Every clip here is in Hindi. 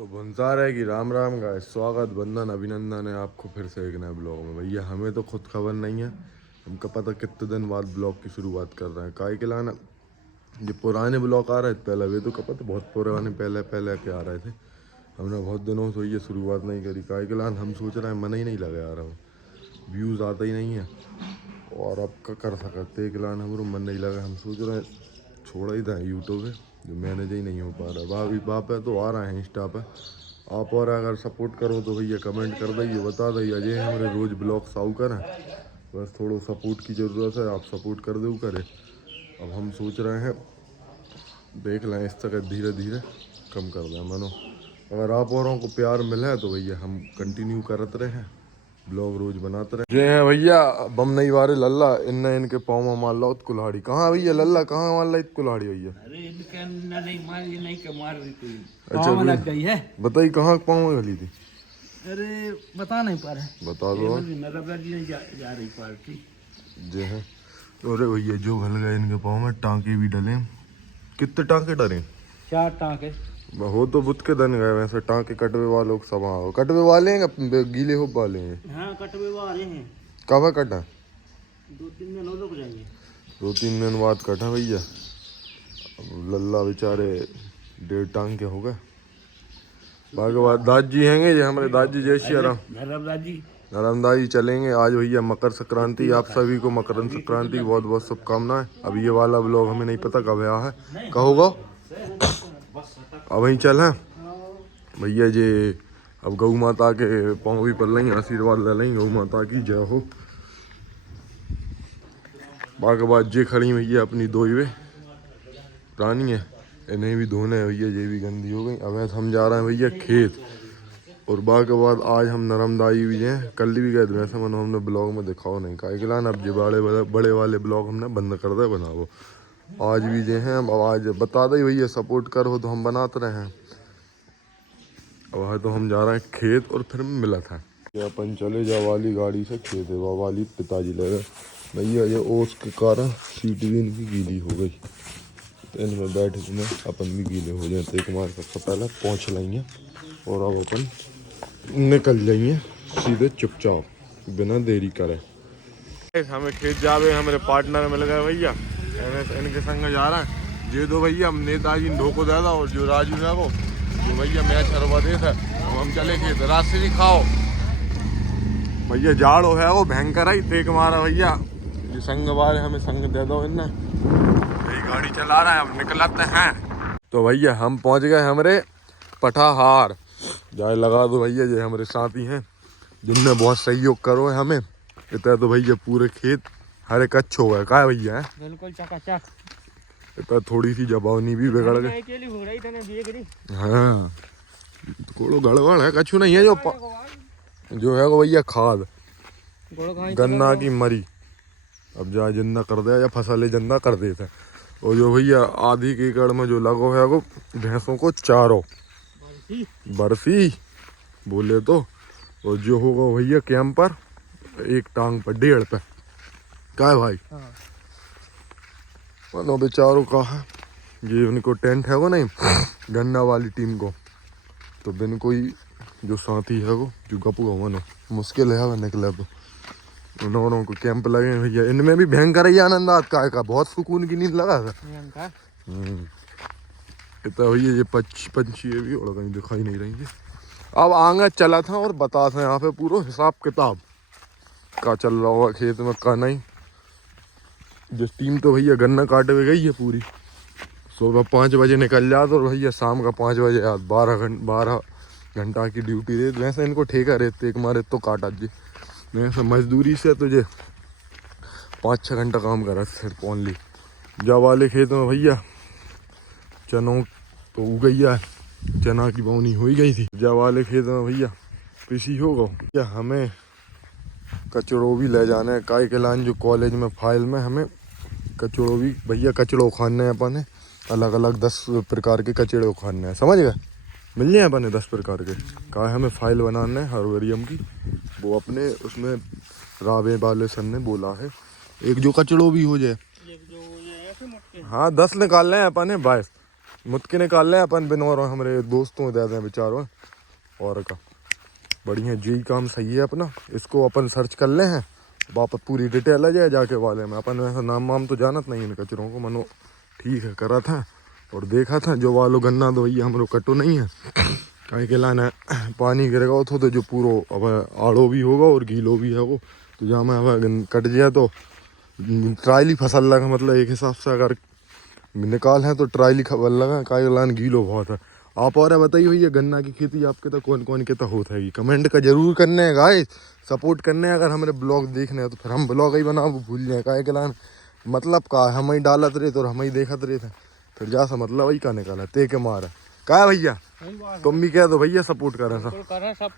तो भुनसार है कि राम राम गाइस, स्वागत वंदन अभिनंदन है आपको फिर से एक नए ब्लॉग में। भैया हमें तो खुद खबर नहीं है, हमको पता कितने दिन बाद ब्लॉग की शुरुआत कर रहे हैं। काय के लाना ये पुराने ब्लॉग आ रहे थे पहले, वे तो पता बहुत पुराने पहले पहले के आ रहे थे। हमने बहुत दिनों से ये शुरुआत नहीं करी। काय के लान हम सोच रहे हैं मन ही नहीं लगे आ रहा हूँ, व्यूज़ आता ही नहीं है और अब क्या कर सकते एक लान हमारे मन नहीं लगा। हम सोच रहे हैं छोड़ ही दें यूट्यूब है, जो मैनेज ही नहीं हो पा रहा। बाप है तो आ रहा है इंस्टा पे आप, और अगर सपोर्ट करो तो भैया कमेंट कर दीजिए, बता दीजिए। अजय हमारे रोज़ ब्लॉग साउ करें, बस थोड़ा सपोर्ट की ज़रूरत है, आप सपोर्ट कर दो करे। अब हम सोच रहे हैं देख लें इस तरह धीरे धीरे कम कर दें मनो। अगर आप औरों को प्यार मिले तो भैया हम कंटिन्यू करते रहे, ब्लॉग रोज बनाते रहे। जे हैं भैया बम नहीं वारे लल्ला इनके पाँव में मार लो कुल्हाड़ी। कहाँ भैया लल्ला कहाँ मार ला कुल्हाड़ी भैया? अरे इनके नहीं मार, ये नहीं के मार रही कोई। अच्छा पाँव लग गई है। बताइए कहाँ पाँव में गली थी? अरे बता नहीं पा रहे, बता दो। नहीं जा रही पार्टी जे है अरे भैया जो घल गए इनके पाँव में, टाँके भी डले। कितने टाँके डरे? 4 टाँके हो तो बुत के दन गए वैसे। टाँके कटवे वालों को सब हाँ कटवे वाले हैं, गीले हो वाले हैं। हाँ कटवे वाले हैं। कब कटा? 2-3 दिन और रुक जाएंगे। 2-3 दिन बाद कटा भैया। अब लल्ला बेचारे 1.5 टांग के हो गए। बाकी बाद दादी हैंगे जो हमारे दादी जय श्री राम नरमदाजी चलेंगे आज भैया। मकर संक्रांति, आप सभी को मकर संक्रांति की बहुत बहुत शुभकामनाएं। अब ये वाला ब्लॉग हमें नहीं पता कब आया है, कहोगा अब वहीं चल हैं भैया जे। अब गौ माता के पाँव भी पड़ लेंगे, आशीर्वाद ले लेंगे, गौ माता की जय हो। बाकी बाद जे खड़ी भैया अपनी दो ही रानी है, इन्हें भी धोने है भैया, ये भी गंदी हो गई। अब हम जा रहे हैं भैया खेत। और बाकी बाद आज हम नरमदाई भी हैं, कल भी गए थे वैसे मनो हमने ब्लॉग में दिखाओ नहीं का लान। अब जो बड़े वाले ब्लॉग हमने बंद कर दे बनाओ। आज भी जे हैं, अब आज बता दे भैया सपोर्ट करो तो हम बनाते रहे हैं। अब आज तो हम जा रहे हैं खेत और फिर मिला था ये अपन चले जा वाली गाड़ी से खेत है। वाली पिताजी ले गए भैया, ये ओस के कारण सीट भी इनकी गीली हो गई, तो इनमें बैठे में अपन भी गीले हो जाए। तो एक मार सबसे पहले पहुँच लेंगे और अब अपन निकल जाइए सीधे चुपचाप बिना देरी करे। हमें खेत जावे, हमारे पार्टनर मिल गए भैया, इनके संग जा रहे हैं। ये दो भैया हम नेताजी ढोको दादा और जो राजू है वो जो भैया मैच हरवा दे था। हम चले खेत रास्ते भी खाओ भैया, जाड़ो है वो भयंकर ही देख मारा भैया। जो संग वाले हमें संग दे दो इनने, यही गाड़ी चला रहा है, अब निकलते हैं। तो भैया हम पहुंच गए हमारे पठाहार, जाए लगा दो भैया। जो हमारे साथी हैं जिनने बहुत सहयोग करो है हमें, इतना तो भैया पूरे खेत हरे कच्छ हो गए। का भैया है बिल्कुल चकाचक। इतना थोड़ी सी जबावनी भी बिगड़ गई। हाँ थोड़ा गड़बड़ है, कच्छ नहीं है जो है वो भैया खाद गन्ना की मरी। अब जा जिंदा कर दे या फसल जिंदा कर देता है। और जो भैया आधी के एकड़ में जो लगो है वो भैंसों को चारो बर्फी बोले तो। और जो होगा भैया कैंप पर एक टांग पर 1.5 पे का है भाई। हाँ। मनो बेचारों का है ये, उनको टेंट है वो नहीं गन्ना वाली टीम को, तो बिन कोई जो साथी है वो जो गपू मनो मुश्किल है वो निकले तो उन्होंने को कैंप लगे भैया। इनमें भी भयंकर ही आनंद आता का बहुत सुकून की नींद लगा था। इतना भैया ये पंछी भी और कहीं दिखाई नहीं रही है। अब आगे चला था और बता था यहाँ पे पूरा हिसाब किताब का चल रहा होगा खेत में का नहीं। जिस टीम तो भैया गन्ना काटे हुए गई है पूरी, सुबह 5 बजे निकल जाते और भैया शाम का 5 बजे यार 12 घंटा की ड्यूटी दे। वैसे इनको ठेका रहते एक मारे तो काटा जी, वैसे मजदूरी से तुझे 5-6 घंटा काम करा सिर्फ ओनली। जा वाले खेत में भैया चनों तो उग गई है, चना की बोनी हो ही गई थी। जा वाले खेत में भैया कृषि होगा क्या, हमें कचड़ो भी ले जाना है। काय के लान जो कॉलेज में फाइल में हमें कचड़ो भी भैया कचड़ो खाने हैं अपन, अलग अलग 10 प्रकार के कचड़े खाने हैं, समझ गए? मिल जाए अपन 10 प्रकार के। का हमें फाइल बनाना है हर्बेरियम की, वो अपने उसमें रावे वाले सर ने बोला है एक जो कचड़ो भी हो जाए। हाँ 10 निकाल रहे हैं अपन 22 मुतके निकाल लें अपन बिन और हमारे दोस्तों दे दें बेचारों और का बढ़िया जी काम सही है अपना। इसको अपन सर्च कर ले हैं वापस पूरी डिटेल आ जाए जाके वाले में। अपन वैसा नाम वाम तो जानत नहीं इन कचरों को मनो ठीक है करा था और देखा था जो वालो गन्ना दो भैया हमरो कटो नहीं है कहीं के लाना पानी गिरेगा तो जो पूरो अब आड़ो भी होगा और गीलो भी है वो तो जहाँ में अब कट जाए तो ट्रायली फसल लगा मतलब एक हिसाब से अगर निकाल है तो ट्रायली खबर लगा का लान गीलो बहुत है। आप और बताइए भैया गन्ना की खेती आपके तो कौन कौन के तो होता है कमेंट का जरूर करने है गाइस सपोर्ट करने हैं। अगर हमारे ब्लॉग देखने हैं तो फिर हम ब्लॉग ही बनाओ भूल जाए का के लान मतलब का हम ही डालत रहे तो हम ही देखत रहे थे फिर जा सा मतलब वही का निकाला ते के मारा का भैया तुम भी कह दो भैया सपोर्ट करें सब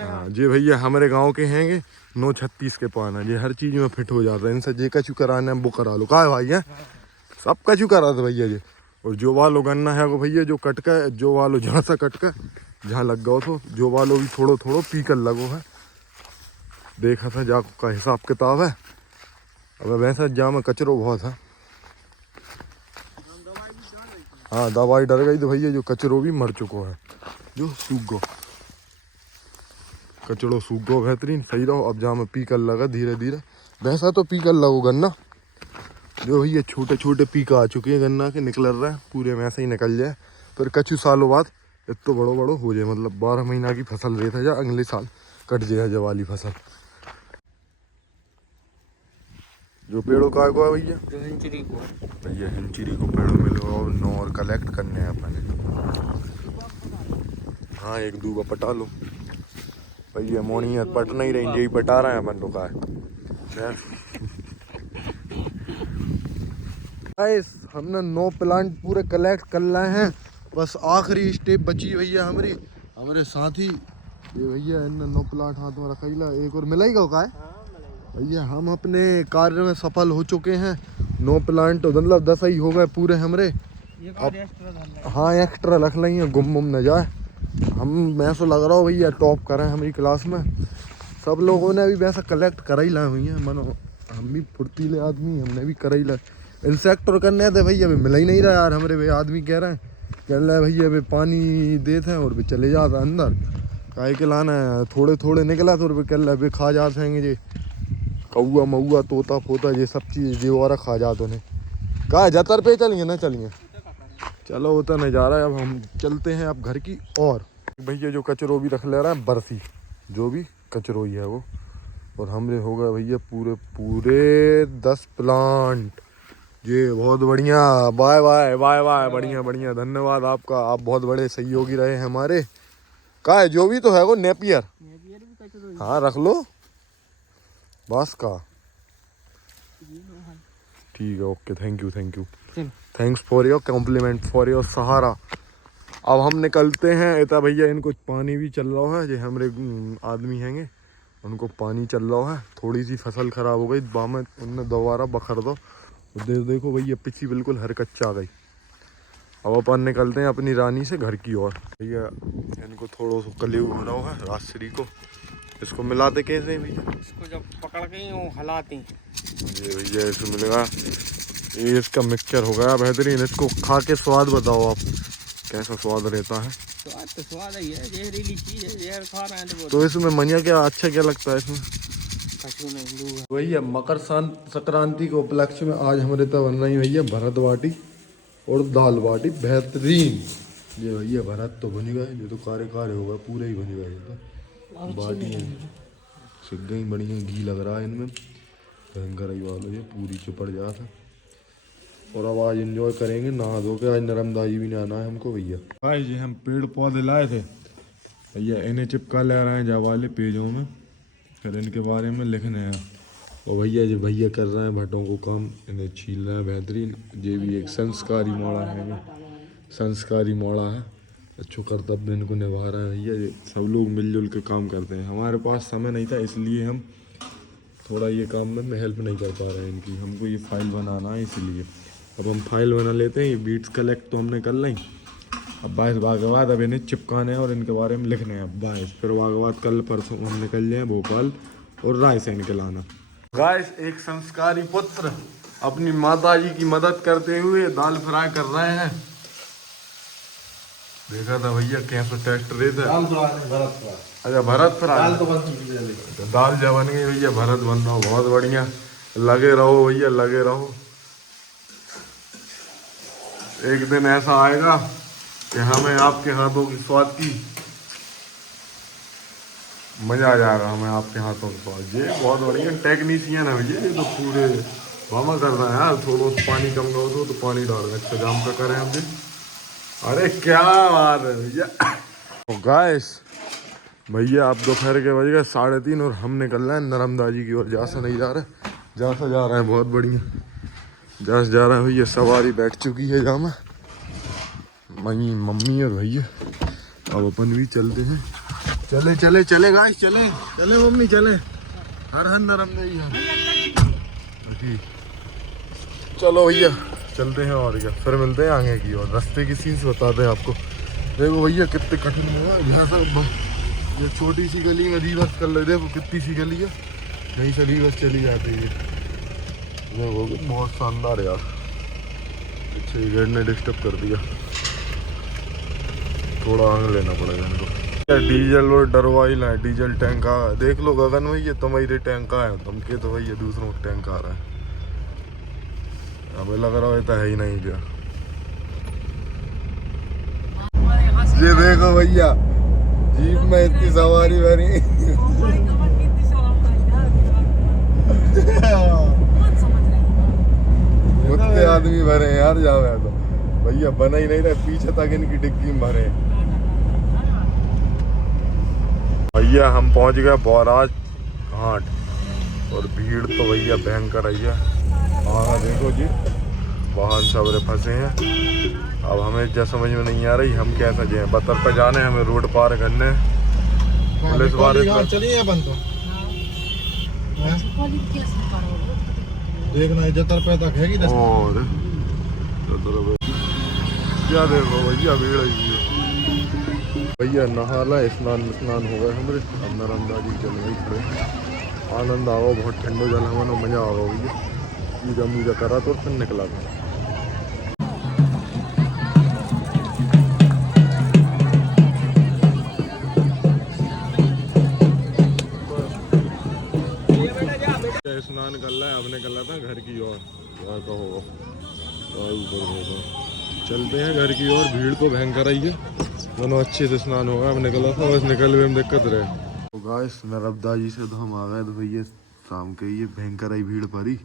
हाँ जी भैया हमारे गांव के हैंगे 936 के पाना ये हर चीज में फिट हो जाता है इनसे जे कचू कराना है वो करा लो का भाई है सब कचू करा दो भैया जी। और जो वालो गन्ना है वो भैया जो कटका है जो वालो जहाँ सा कटका जहाँ लग गया तो जो वालो भी थोड़ो थोड़ो पीकल लगो है देखा था जा का हिसाब किताब है। अब वैसा जहाँ में कचरो बहुत है हाँ दवाई डर गई तो भैया जो कचरो भी मर चुको है जो सूख गो कचड़ो सूख गो बेहतरीन सही रहो। अब जहाँ में पीकल लगा धीरे धीरे वैसा तो पीकल लगो गन्ना जो भैया छोटे छोटे पीका आ चुके हैं गन्ना के निकल रहा है पूरे में ऐसे ही निकल जाए फिर कछु सालों बाद इतो बड़ो बड़ो हो जाए मतलब 12 महीना की फसल रहता जा अगले साल कट जाए जब वाली फसल। जो पेड़ों का है भैया हिंचरी को भैया हिंचरी को पेड़ों में लो नो और कलेक्ट करने हैं अपने हाँ एक दूबा पटा लो भैया मोनी पट नहीं रही यही पटा रहे हैं अपन तो का हमने 9 प्लांट पूरे कलेक्ट कर लाए हैं बस आखिरी स्टेप बची भैया हमारे साथी ये भैया इनने 9 प्लांट हाथ में रखा एक और मिला ही का है भैया हम अपने कार्य में सफल हो चुके हैं 9 प्लांट मतलब 10 ही हो गए पूरे हमारे हाँ एक्स्ट्रा रख लेंगे गुम न जाए हम मैं तो लग रहा हूँ भैया टॉप करें हमारी क्लास में सब लोगों ने भी वैसा कलेक्ट करा ही लाए हुई हैं मनो हम भी फुर्तीले आदमी हमने भी करा ही लाए इंसेक्टर करने थे भैया अभी मिला ही नहीं रहा यार हमारे भाई आदमी कह रहे हैं कह रहे भैया अभी पानी देते हैं और भी चले जाता अंदर काहे के लाना है थोड़े थोड़े निकला तो कह रहे अभी खा जाते हैं ये कौआ मऊआ तोता फोता ये सब चीज़ जो और खा जाते उन्हें कहा जतर पे चलिए ना चलिए चलो होता नज़ारा है। अब हम चलते हैं अब घर की और भैया जो कचरो भी रख ले रहा है बर्फी जो भी कचरो ही है वो और हमने हो गए भैया पूरे पूरे 10 प्लांट ये बहुत बढ़िया बाय बाय बाय बाय बढ़िया बढ़िया धन्यवाद आपका आप बहुत बड़े सहयोगी रहे हैं हमारे का है जो भी तो है वो नेपियर हाँ रख लो बस का ठीक है okay thank you thanks for your compliment for your सहारा। अब हम निकलते हैं इतना भैया इनको पानी भी चल रहा है जो हमारे आदमी हैंगे उनको पानी चल रहा है थोड़ी सी फसल खराब हो गई बामें उनने दोबारा बखर दो देखो भैया पिछली बिल्कुल हर कच्चा आ गई। अब अपन निकलते हैं अपनी रानी से घर की ओर भैया इनको थोड़ा सा कलेव हो रहा है राजश्री को इसको मिलाते कैसे हैं भैया इसको जब पकड़ के हिलाते हैं ये भैया इसको मिलेगा ये इसका मिक्सचर हो गया बेहतरीन। इसको खा के स्वाद बताओ आप कैसा स्वाद रहता है। स्वाद तो स्वाद ही है जहरीली चीज है जहर खा रहे हैं तो इसमें मनिया क्या अच्छा क्या लगता है इसमें कछु नहीं भैया मकर संक्रांति के उपलक्ष्य में आज हमारे तब बन रही भैया भरत बाटी और दाल बाटी बेहतरीन। ये भैया भरत तो बन गए ये तो कार्य होगा पूरे ही बन गए तो बाटी सीख गई बढ़िया घी लग रहा है इनमें भयंकर ही वालों ये पूरी चुपड़ जाता और अब आज एंजॉय करेंगे नहा धो के आज नरमदाई भी नहाना है हमको भैया। भाई जी हम पेड़ पौधे लाए थे भैया इन्हें चिपका ले रहे हैं वाले पेजों में फिर इनके बारे में लिखने हैं और भैया जो भैया कर रहे हैं भट्टों को काम इन्हें छील रहे हैं बेहतरीन। ये भी एक संस्कारी मोड़ा है संस्कारी मोड़ा है अच्छो कर्तव्य इनको निभा रहे हैं भैया। ये सब लोग मिलजुल के काम करते हैं हमारे पास समय नहीं था इसलिए हम थोड़ा ये काम में हेल्प नहीं कर पा रहे हैं इनकी हमको ये फाइल बनाना है इसलिए अब हम फाइल बना लेते हैं। ये बीट्स कलेक्ट तो हमने कर ली अब 22 भाग के बाद अब इन्हें चिपकाने हैं और इनके बारे में लिखने हैं 22 फिर भाग के बाद कल परसों हम निकल जाए भोपाल और रायसेन के लाना। गाइस एक संस्कारी पुत्र अपनी माता जी की मदद करते हुए दाल फ्राई कर रहे हैं देखा था भैया कैसा टेस्ट रहे थे। दाल तो आज भरत का। अच्छा भरत फ्राई। दाल तो बन चुकी है लेकिन। तो दाल जब बन गई भैया, भरत बन रहा हो, बहुत बढ़िया। लगे रहो भैया, लगे रहो। एक दिन ऐसा आएगा कि हमें आपके हाथों की स्वाद की मजा आ जाएगा, हमें आपके हाथों के स्वाद। ये बहुत बढ़िया टेक्नीशियन है भैया, ये तो पूरे मामा कर रहा है यार। थोड़ा पानी कम करो तो पानी डाल रहे, अच्छा काम का करें हम भी। अरे क्या बात है भैया। गाइस भैया आप दोपहर के बज गए 3:30 और हम निकल रहे हैं नर्मदा जी की ओर। जहाँ से नहीं जा रहे, जहाँ से जा रहे हैं बहुत बढ़िया, जहाँ से जा रहे हैं भैया। सवारी बैठ चुकी है जहाँ में मई मम्मी और भैया। अब अपन भी चलते हैं। चले चले चले गाइस, चले चले मम्मी चले। हर हर नर्मदा जी हर। चलो भैया चलते हैं और क्या, फिर मिलते हैं आगे की और। रास्ते की सीन्स बताते हैं आपको। देखो भैया कितने कठिन हुआ यहाँ से। ये छोटी सी गली में रिवर्स कर ले, देखो कितनी सी गली है, यहीं से रिवर्स चली जाती है। ये वो भी बहुत शानदार यार। अच्छा ये गेट ने डिस्टर्ब कर दिया, थोड़ा आगे लेना पड़ेगा इनको। डीजल और डरवाइल है, डीजल टैंक आ। देख लो गगन भैया, तुम्हारे टैंक है, तुम के तो भैया दूसरों का टैंक आ रहा है। हमें लग रहा है तो है ही नहीं क्या। ये देखो भैया, जीप में इतनी सवारी भरी। उतने आदमी भरे हैं यार जाओ यार। तो भैया बना ही नहीं रहा, पीछे तक इनकी डिग्गी में भरे। भैया हम पहुंच गए बौराज घाट और भीड़ तो भैया भयंकर आई है। हाँ देखो जी, वाहन सबरे फंसे हैं। अब हमें क्या समझ में नहीं आ रही हम कैसे जाएं। बतर पे जाने हमें, रोड पार करने। पुलिस वाले चलिए बंद तो देखना जतर पे तक है। और क्या देखो भैया भीड़ आई है। भैया नहाला स्नान हो गए हमारे। अब नर्मदा जी चल गई खड़े। आनंद आओ, बहुत ठंडो जल हमारा, मजा आ गया भैया। पूजा मूजा करा तो फिर निकला था। स्नान कर रहा है, अब निकल रहा था घर की ओर। क्या कहो, चलते हैं घर की ओर। भीड़ तो भयंकर आई है, दोनों अच्छे से स्नान होगा। अब निकला था, बस निकल में दिक्कत रहे। तो गाइस नर्मदा जी से तो हम आ गए, तो भैया शाम के ये भयंकर आई भीड़ पड़ी।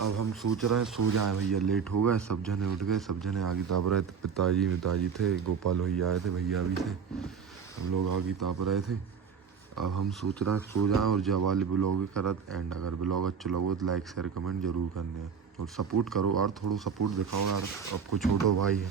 अब हम सोच रहे हैं सो जाए भैया, लेट हो गए। सब जने उठ गए, सब जने आगे ताप रहे थे। पिताजी थे, गोपाल भैया आए थे, भैया भी थे, हम लोग आगे ताप रहे थे। अब हम सोच रहे हैं सो जाएं और जब वाले ब्लॉग करत एंड। अगर ब्लॉग अच्छा लगे तो लाइक शेयर कमेंट जरूर करने और सपोर्ट करो यार, थोड़ा सपोर्ट दिखाओ यार, आपको छोटो भाई है।